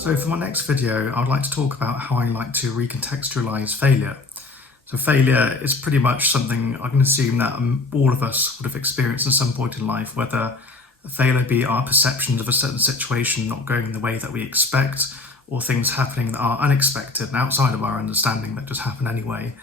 So for my next video, I would like to talk about how I like to recontextualize failure. So failure is pretty much something I can assume that all of us would have experienced at some point in life, whether failure be our perceptions of a certain situation not going the way that we expect, or things happening that are unexpected and outside of our understanding that just happen anyway.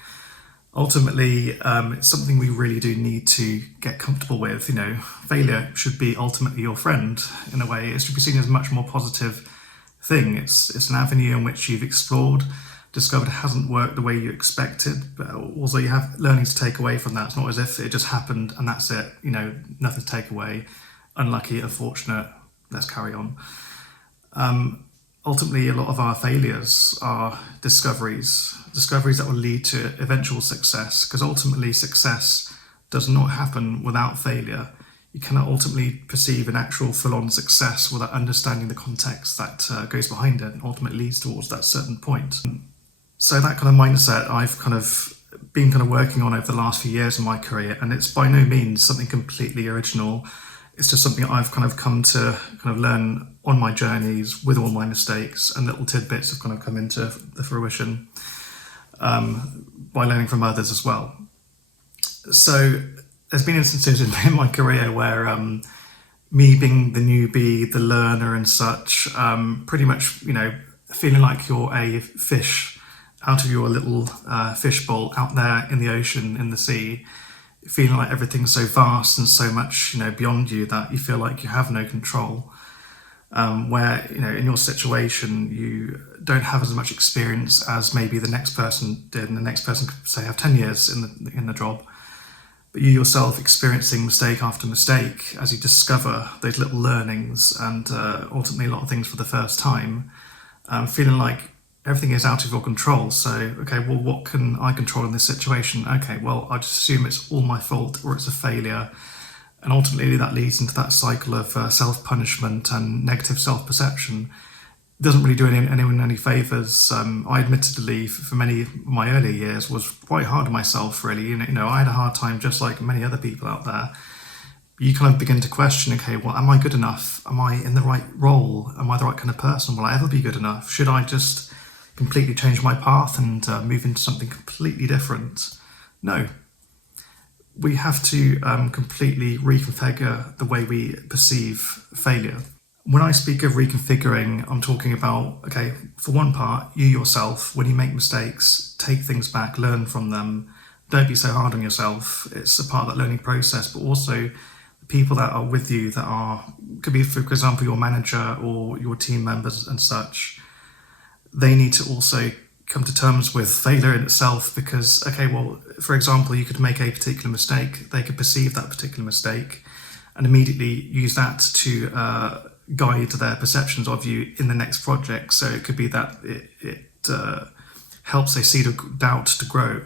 Ultimately, it's something we really do need to get comfortable with. Failure should be ultimately your friend in a way. It should be seen as a much more positive thing. It's an avenue in which you've explored, discovered it hasn't worked the way you expected, but also you have learning to take away from that. It's not as if it just happened and that's it, nothing to take away. Unlucky, unfortunate, let's carry on. Ultimately, a lot of our failures are discoveries that will lead to eventual success, because ultimately success does not happen without failure. You cannot ultimately perceive an actual full-on success without understanding the context that goes behind it and ultimately leads towards that certain point. So that kind of mindset I've been working on over the last few years in my career, and it's by no means something completely original. It's just something I've come to learn on my journeys with all my mistakes, and little tidbits have come into the fruition by learning from others as well. So there's been instances in my career where me being the newbie, the learner and such, pretty much, feeling like you're a fish out of your little fishbowl out there in the ocean, in the sea, feeling like everything's so vast and so much, beyond you that you feel like you have no control. Where, in your situation, you don't have as much experience as maybe the next person did, and the next person could say have 10 years in the job. But you yourself experiencing mistake after mistake as you discover those little learnings and ultimately a lot of things for the first time, feeling like everything is out of your control. So, okay, well, what can I control in this situation? Okay, well, I just assume it's all my fault or it's a failure. And ultimately that leads into that cycle of self-punishment and negative self-perception. It doesn't really do anyone any favours. I admittedly, for many of my earlier years, was quite hard on myself, really. I had a hard time just like many other people out there. You begin to question, okay, well, am I good enough? Am I in the right role? Am I the right kind of person? Will I ever be good enough? Should I just completely change my path and move into something completely different? No. We have to completely reconfigure the way we perceive failure. When I speak of reconfiguring, I'm talking about, okay, for one part, you yourself, when you make mistakes, take things back, learn from them. Don't be so hard on yourself. It's a part of that learning process, but also the people that are with you could be, for example, your manager or your team members and such. They need to also come to terms with failure in itself, because, okay, well, for example, you could make a particular mistake. They could perceive that particular mistake and immediately use that to guide their perceptions of you in the next project. So it could be that it helps a seed of doubt to grow.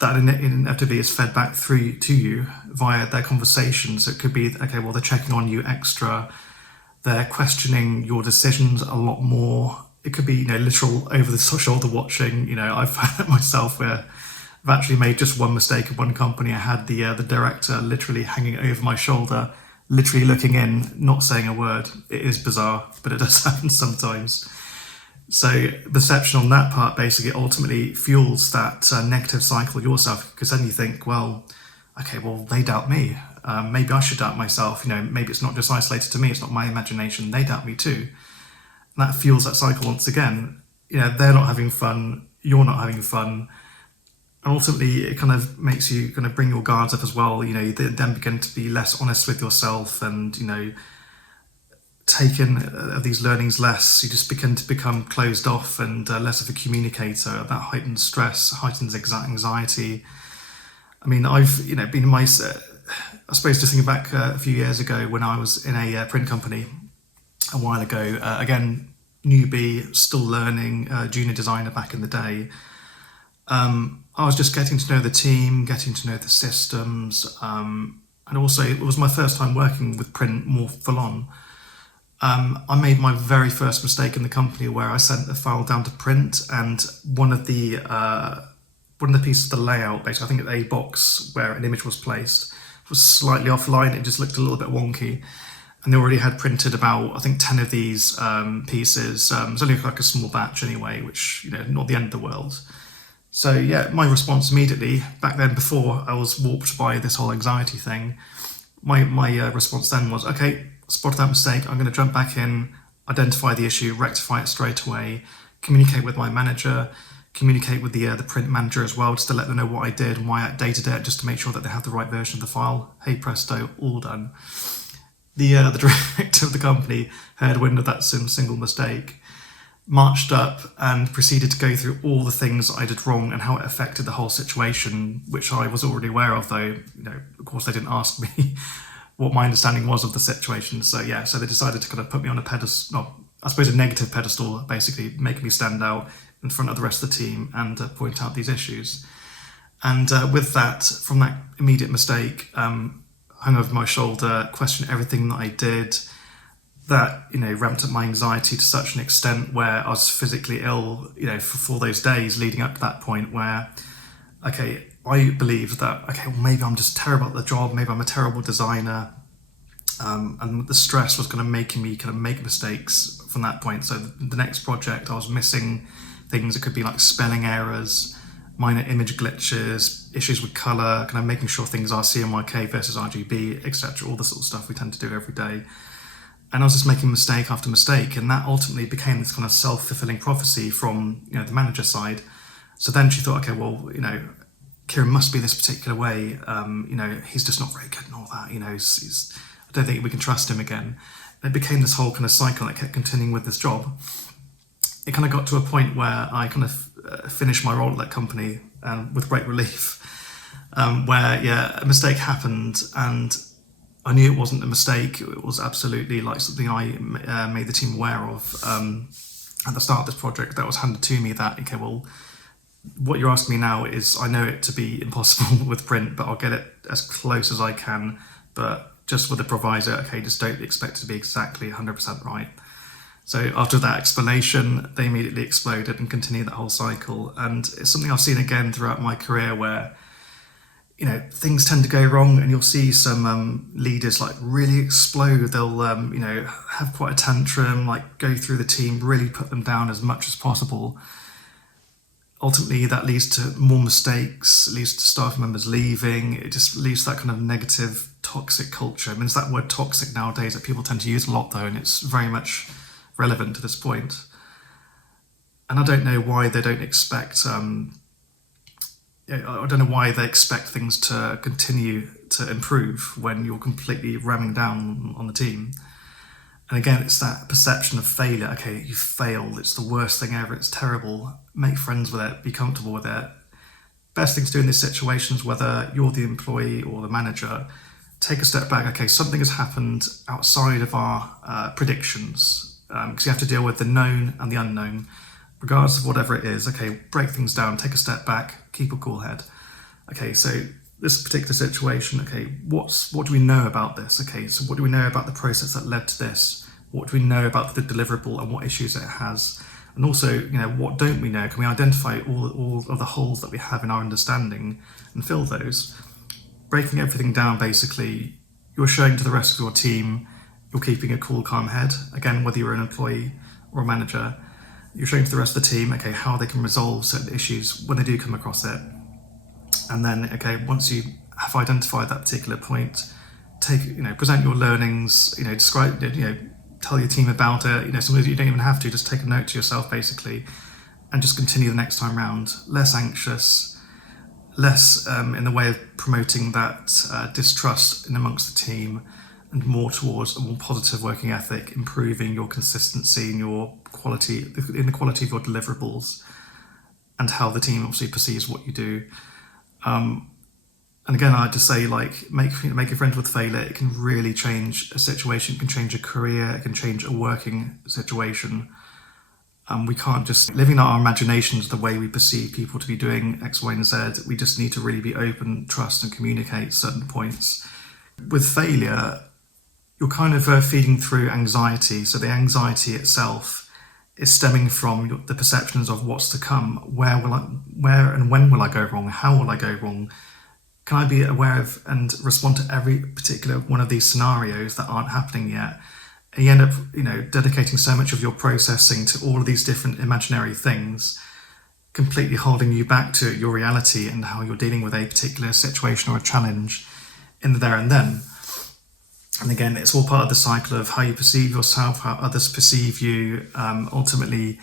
That inevitably is fed back through to you via their conversations. It could be, okay, well, they're checking on you extra. They're questioning your decisions a lot more. It could be, literal over the shoulder watching. I've found it myself where I've actually made just one mistake in one company. I had the director literally hanging over my shoulder, literally looking in, not saying a word. It is bizarre, but it does happen sometimes. So perception on that part basically ultimately fuels that negative cycle yourself, because then you think, well, okay, well, they doubt me. Maybe I should doubt myself. Maybe it's not just isolated to me. It's not my imagination. They doubt me too. And that fuels that cycle once again. They're not having fun. You're not having fun. And ultimately, it makes you bring your guards up as well. You then begin to be less honest with yourself and, take in these learnings less. You just begin to become closed off and less of a communicator. That heightened stress, heightened anxiety. I mean, I've, been in my, I suppose just thinking back a few years ago when I was in a print company a while ago, again, newbie, still learning, junior designer back in the day. I was just getting to know the team, getting to know the systems, and also it was my first time working with print more full on. I made my very first mistake in the company where I sent a file down to print, and one of the pieces of the layout, basically, I think a box where an image was placed, was slightly offline. It just looked a little bit wonky. and they already had printed about, I think, 10 of these pieces. It's only like a small batch anyway, which, not the end of the world. So yeah, my response immediately, back then before I was warped by this whole anxiety thing, my response then was, okay, spotted that mistake, I'm going to jump back in, identify the issue, rectify it straight away, communicate with my manager, communicate with the print manager as well, just to let them know what I did and why I updated it, just to make sure that they have the right version of the file. Hey presto, all done. The director of the company heard wind of that single mistake, marched up and proceeded to go through all the things I did wrong and how it affected the whole situation, which I was already aware of, though, of course they didn't ask me what my understanding was of the situation. So yeah, so they decided to kind of put me on a pedestal, I suppose a negative pedestal, basically, make me stand out in front of the rest of the team and point out these issues. And with that, from that immediate mistake, hung over my shoulder, questioned everything that I did. That, ramped up my anxiety to such an extent where I was physically ill, for those days leading up to that point where, okay, I believed that, okay, well, maybe I'm just terrible at the job, maybe I'm a terrible designer, and the stress was going to make me kind of make mistakes from that point. So the next project, I was missing things. It could be like spelling errors, minor image glitches, issues with color, kind of making sure things are CMYK versus RGB, etc. All the sort of stuff we tend to do every day. And I was just making mistake after mistake, and that ultimately became this kind of self-fulfilling prophecy from the manager side. So then she thought, okay, well, Kieran must be this particular way. He's just not very good and all that. I don't think we can trust him again. And it became this whole kind of cycle that kept continuing with this job. It kind of got to a point where I kind of finished my role at that company with great relief, where a mistake happened and I knew it wasn't a mistake. It was absolutely like something I made the team aware of at the start of this project that was handed to me that, okay, well, what you're asking me now is, I know it to be impossible with print, but I'll get it as close as I can, but just with the proviso, okay, just don't expect it to be exactly 100% right. So after that explanation, they immediately exploded and continued that whole cycle. And it's something I've seen again throughout my career where things tend to go wrong, and you'll see some leaders like really explode. They'll, have quite a tantrum, like go through the team, really put them down as much as possible. Ultimately, that leads to more mistakes, leads to staff members leaving. It just leads to that kind of negative, toxic culture. I mean, it's that word toxic nowadays that people tend to use a lot, though, and it's very much relevant to this point. And I don't know why they don't expect I don't know why they expect things to continue to improve when you're completely ramming down on the team. And again, it's that perception of failure. Okay, you failed, it's the worst thing ever, it's terrible. Make friends with it, be comfortable with it. Best thing to do in these situations, whether you're the employee or the manager, take a step back. Okay, something has happened outside of our predictions, because you have to deal with the known and the unknown. Regardless of whatever it is, okay, break things down, take a step back, keep a cool head. Okay, so this particular situation, okay, what do we know about this? Okay, so what do we know about the process that led to this? What do we know about the deliverable and what issues it has? And also, what don't we know? Can we identify all of the holes that we have in our understanding and fill those? Breaking everything down, basically, you're showing to the rest of your team you're keeping a cool, calm head. Again, whether you're an employee or a manager, you're showing to the rest of the team, okay, how they can resolve certain issues when they do come across it. And then, okay, once you have identified that particular point, present your learnings, describe, tell your team about it. Sometimes you don't even have to, just take a note to yourself, basically, and just continue the next time round. Less anxious, less in the way of promoting that distrust in amongst the team, and more towards a more positive working ethic, improving your consistency and your quality, in the quality of your deliverables, and how the team obviously perceives what you do. And again, I'd just say, make your friends with failure. It can really change a situation. It can change a career. It can change a working situation. We can't just live in our imaginations the way we perceive people to be doing X, Y, and Z. We just need to really be open, trust, and communicate certain points. With failure, you're kind of feeding through anxiety. So the anxiety itself is stemming from the perceptions of what's to come. Where and when will I go wrong? How will I go wrong? Can I be aware of and respond to every particular one of these scenarios that aren't happening yet? And you end up, dedicating so much of your processing to all of these different imaginary things, completely holding you back to your reality and how you're dealing with a particular situation or a challenge in the there and then. And again, it's all part of the cycle of how you perceive yourself, how others perceive you. Ultimately,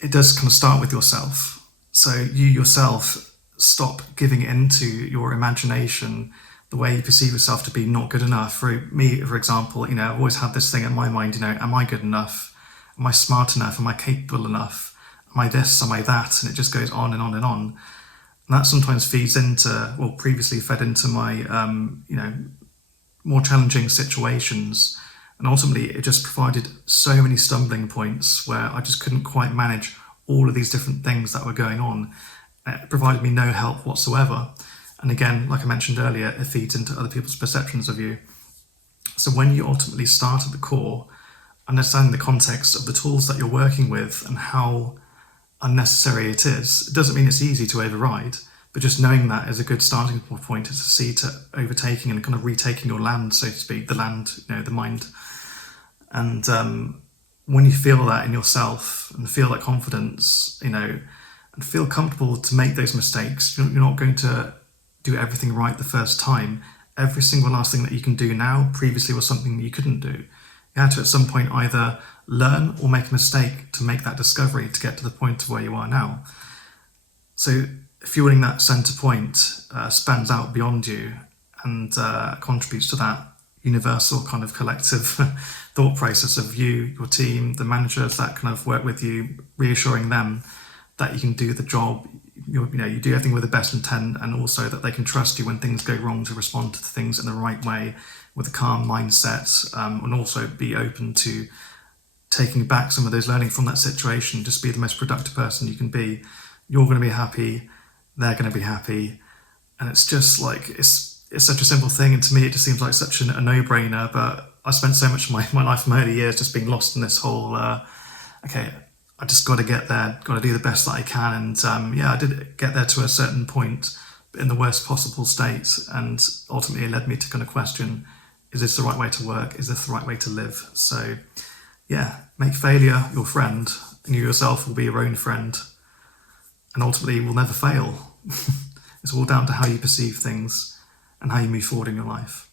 it does kind of start with yourself. So you yourself stop giving into your imagination, the way you perceive yourself to be not good enough. For me, for example, I've always had this thing in my mind, am I good enough? Am I smart enough? Am I capable enough? Am I this? Am I that? And it just goes on and on and on. And that sometimes previously fed into my, more challenging situations. And ultimately, it just provided so many stumbling points where I just couldn't quite manage all of these different things that were going on. It provided me no help whatsoever. And again, like I mentioned earlier, it feeds into other people's perceptions of you. So when you ultimately start at the core, understanding the context of the tools that you're working with and how unnecessary it is, it doesn't mean it's easy to override, but just knowing that is a good starting point to see to overtaking and kind of retaking your land, so to speak, the land, the mind. And when you feel that in yourself and feel that confidence, and feel comfortable to make those mistakes, you're not going to do everything right the first time. Every single last thing that you can do now previously was something you couldn't do. You had to at some point either learn or make a mistake to make that discovery to get to the point of where you are now. So fueling that center point spans out beyond you and contributes to that universal kind of collective thought process of you, your team, the managers that kind of work with you, reassuring them that you can do the job, you do everything with the best intent, and also that they can trust you when things go wrong to respond to things in the right way with a calm mindset, and also be open to taking back some of those learning from that situation. Just be the most productive person you can be. You're going to be happy, they're going to be happy, and it's just like it's such a simple thing, and to me it just seems like such a no-brainer. But I spent so much of my life, my early years, just being lost in this whole I just got to get there, got to do the best that I can. And I did get there to a certain point, but in the worst possible state. And ultimately it led me to kind of question, is this the right way to work? Is this the right way to live? So make failure your friend, and you yourself will be your own friend. And ultimately you will never fail. It's all down to how you perceive things and how you move forward in your life.